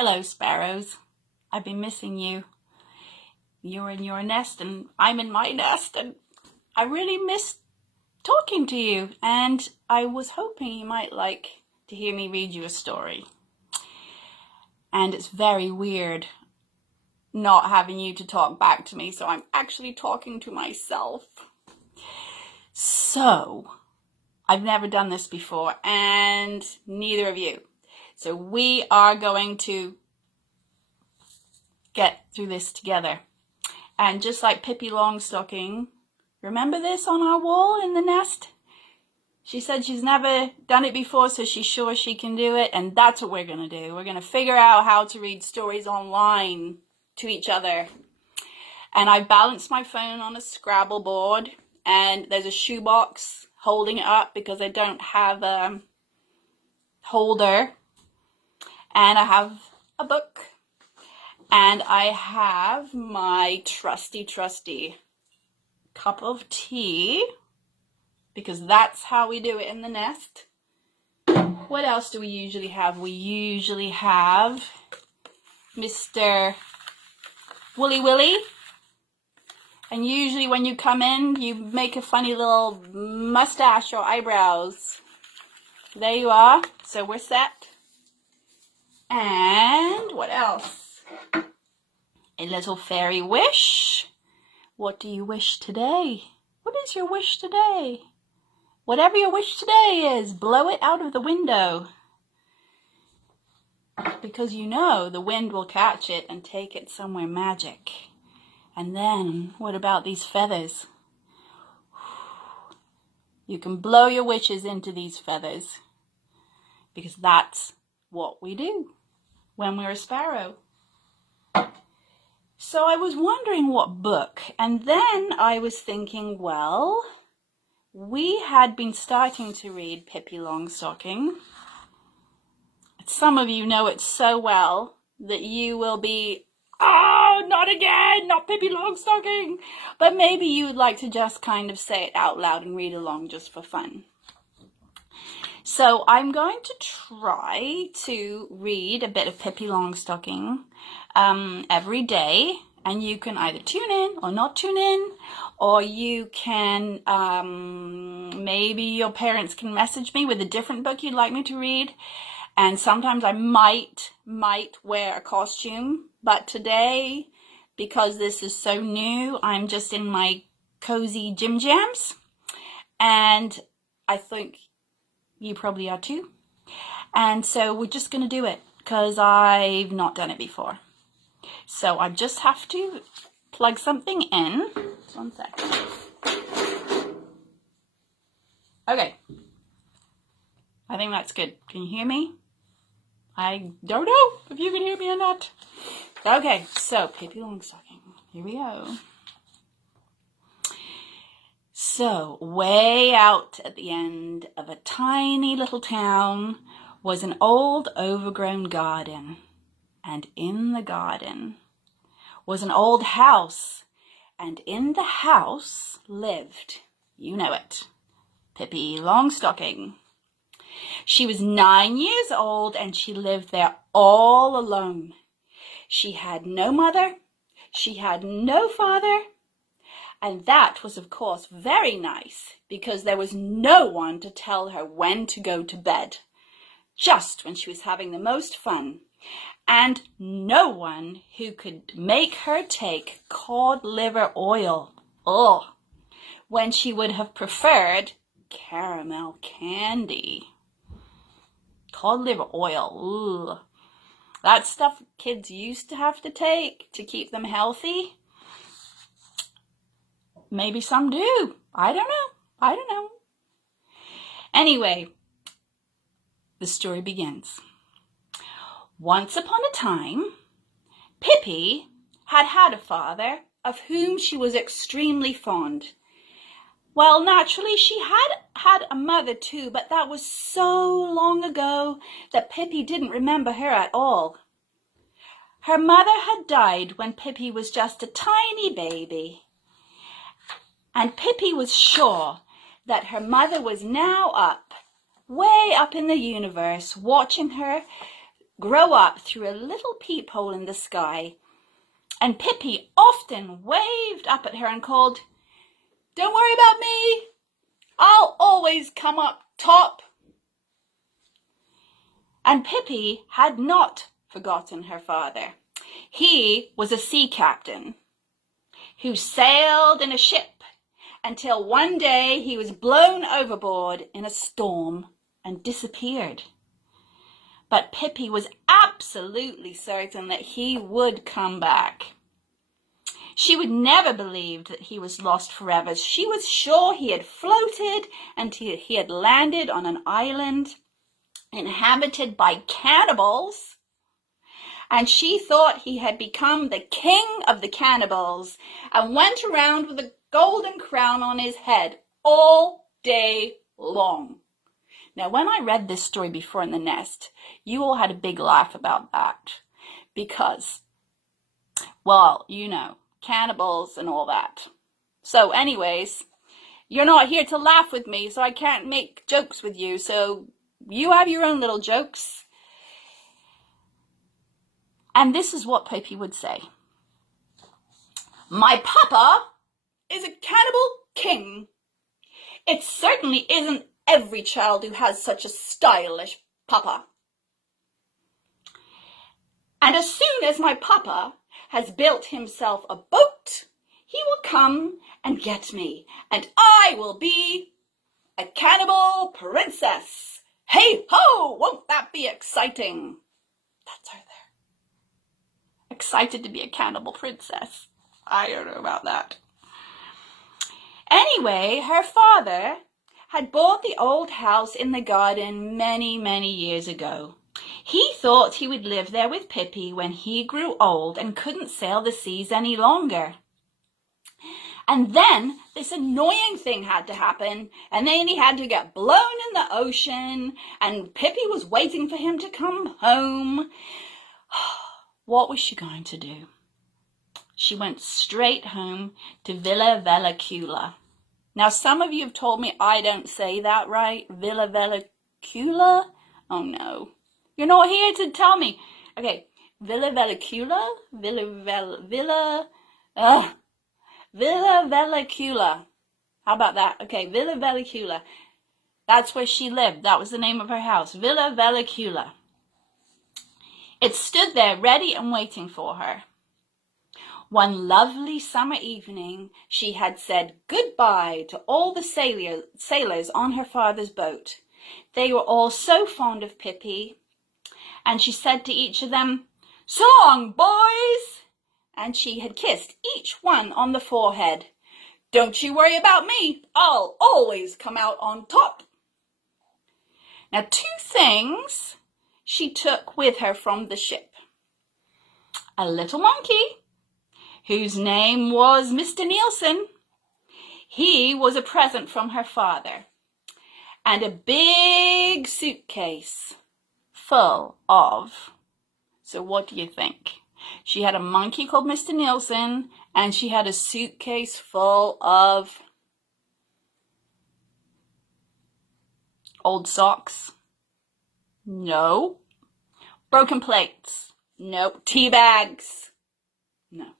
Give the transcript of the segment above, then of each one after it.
Hello, sparrows. I've been missing you. You're in your nest and I'm in my nest, and I really miss talking to you. And I was hoping you might like to hear me read you a story. And it's very weird not having you to talk back to me, so I'm actually talking to myself. So, I've never done this before, and neither of you. So we are going to get through this together. And just like Pippi Longstocking, remember this on our wall in the nest? She said she's never done it before, so she's sure she can do it. And that's what we're going to do. We're going to figure out how to read stories online to each other. And I balanced my phone on a Scrabble board, and there's a shoebox holding it up because I don't have a holder. And I have a book. And I have my trusty cup of tea, because that's how we do it in the nest. What else do we usually have? We usually have Mr. Woolly Willy. And usually when you come in, you make a funny little mustache or eyebrows. There you are. So we're set. And what else? A little fairy wish. What do you wish today? What is your wish today? Whatever your wish today is, blow it out of the window. Because you know the wind will catch it and take it somewhere magic. And then, what about these feathers? You can blow your wishes into these feathers. Because that's what we do when we're a sparrow. So I was wondering what book, and then I was thinking, well, we had been starting to read Pippi Longstocking. Some of you know it so well that you will be, oh, not again, not Pippi Longstocking. But maybe you would like to just kind of say it out loud and read along just for fun. So I'm going to try to read a bit of Pippi Longstocking every day, and you can either tune in or not tune in, or you can, maybe your parents can message me with a different book you'd like me to read, and sometimes I might wear a costume, but today, because this is so new, I'm just in my cozy Jim Jams, and I think you probably are too. And so we're just going to do it because I've not done it before. So I just have to plug something in. Just 1 second. Okay. I think that's good. Can you hear me? I don't know if you can hear me or not. Okay, so Pippi Longstocking. Here we go. So, way out at the end of a tiny little town was an old overgrown garden. And in the garden was an old house. And in the house lived, you know it, Pippi Longstocking. She was 9 years old and she lived there all alone. She had no mother. She had no father. And that was, of course, very nice, because there was no one to tell her when to go to bed, just when she was having the most fun, and no one who could make her take cod liver oil, when she would have preferred caramel candy. Cod liver oil, that stuff kids used to have to take to keep them healthy. Maybe some do. I don't know. Anyway, the story begins. Once upon a time, Pippi had a father of whom she was extremely fond. Well, naturally, she had a mother too, but that was so long ago that Pippi didn't remember her at all. Her mother had died when Pippi was just a tiny baby. And Pippi was sure that her mother was now way up in the universe, watching her grow up through a little peephole in the sky, and Pippi often waved up at her and called, "Don't worry about me, I'll always come up top." And Pippi had not forgotten her father. He was a sea captain who sailed in a ship until one day he was blown overboard in a storm and disappeared. But Pippi was absolutely certain that he would come back. She would never believe that he was lost forever. She was sure he had floated and he had landed on an island inhabited by cannibals, and she thought he had become the king of the cannibals and went around with a golden crown on his head all day long. Now, when I read this story before in the nest, you all had a big laugh about that because, well, you know, cannibals and all that. So anyways, you're not here to laugh with me, so I can't make jokes with you. So you have your own little jokes. And this is what Pippi would say. "My papa is a cannibal king. It certainly isn't every child who has such a stylish papa. And as soon as my papa has built himself a boat, he will come and get me, and I will be a cannibal princess. Hey ho, won't that be exciting?" That's her there. Excited to be a cannibal princess. I don't know about that. Anyway, her father had bought the old house in the garden many, many years ago. He thought he would live there with Pippi when he grew old and couldn't sail the seas any longer. And then this annoying thing had to happen, and then he had to get blown in the ocean, and Pippi was waiting for him to come home. What was she going to do? She went straight home to Villa Vellicula. Now, some of you have told me I don't say that right. Villa Vellicula? Oh, no. You're not here to tell me. Okay, Villa Vellicula? Villa Vellicula. How about that? Okay, Villa Vellicula. That's where she lived. That was the name of her house. Villa Vellicula. It stood there ready and waiting for her. One lovely summer evening, she had said goodbye to all the sailors on her father's boat. They were all so fond of Pippi, and she said to each of them, "So long, boys!" And she had kissed each one on the forehead. "Don't you worry about me. I'll always come out on top." Now, two things she took with her from the ship. A little monkey, whose name was Mr. Nielsen. He was a present from her father. And a big suitcase full of, so what do you think? She had a monkey called Mr. Nielsen, and she had a suitcase full of old socks. No. Broken plates. Nope. Tea bags. No.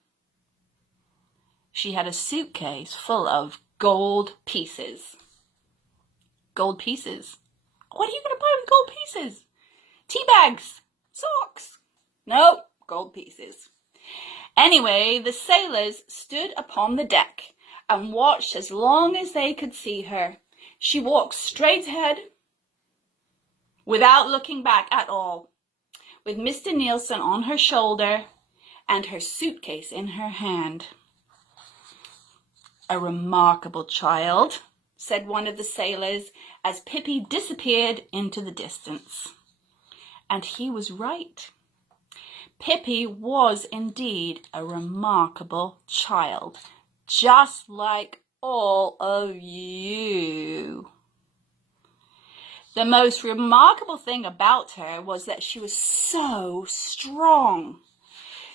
She had a suitcase full of gold pieces. Gold pieces. What are you going to buy with gold pieces? Tea bags. Socks. Nope. Gold pieces. Anyway, the sailors stood upon the deck and watched as long as they could see her. She walked straight ahead without looking back at all, with Mr. Nielsen on her shoulder and her suitcase in her hand. "A remarkable child," said one of the sailors as Pippi disappeared into the distance. And he was right. Pippi was indeed a remarkable child, just like all of you. The most remarkable thing about her was that she was so strong.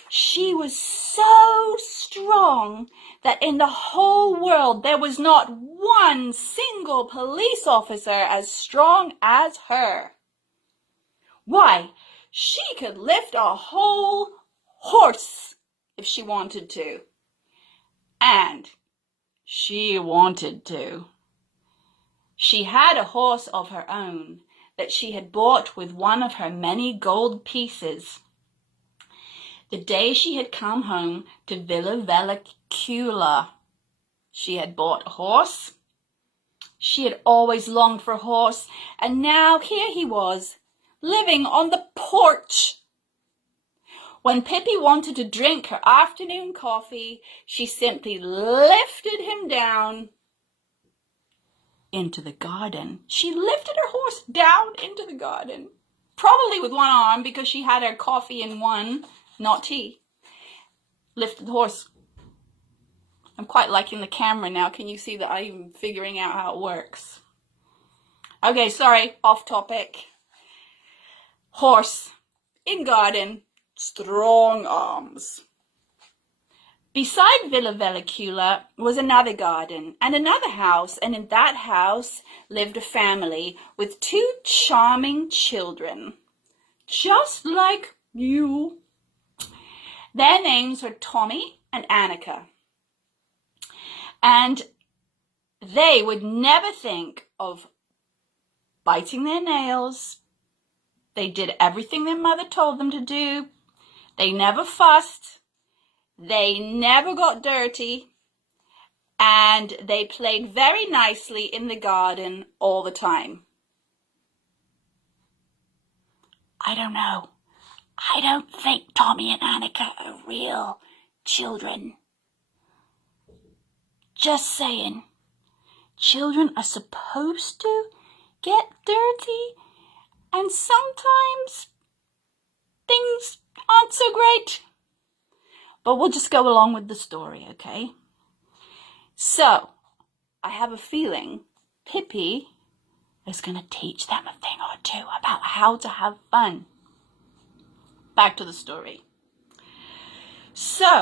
She was so strong that in the whole world there was not one single police officer as strong as her. Why, She could lift a whole horse if she wanted to. And she wanted to. She had a horse of her own that she had bought with one of her many gold pieces. The day she had come home to Villa Vellicula, she had bought a horse. She had always longed for a horse, and now here he was, living on the porch. When Pippi wanted to drink her afternoon coffee, she simply lifted him down into the garden. She lifted her horse down into the garden, probably with one arm because she had her coffee in one, not tea. Lifted the horse. I'm quite liking the camera now. Can you see that I'm figuring out how it works? Okay, sorry, off topic. Horse in garden, strong arms. Beside Villa Vellicula was another garden and another house, and in that house lived a family with 2 charming children, just like you. Their names were Tommy and Annika, and they would never think of biting their nails. They did everything their mother told them to do. They never fussed. They never got dirty, and they played very nicely in the garden all the time. I don't know. I don't think Tommy and Annika are real children. Just saying. Children are supposed to get dirty, and sometimes things aren't so great. But we'll just go along with the story, okay? So, I have a feeling Pippi is going to teach them a thing or two about how to have fun. Back to the story. So,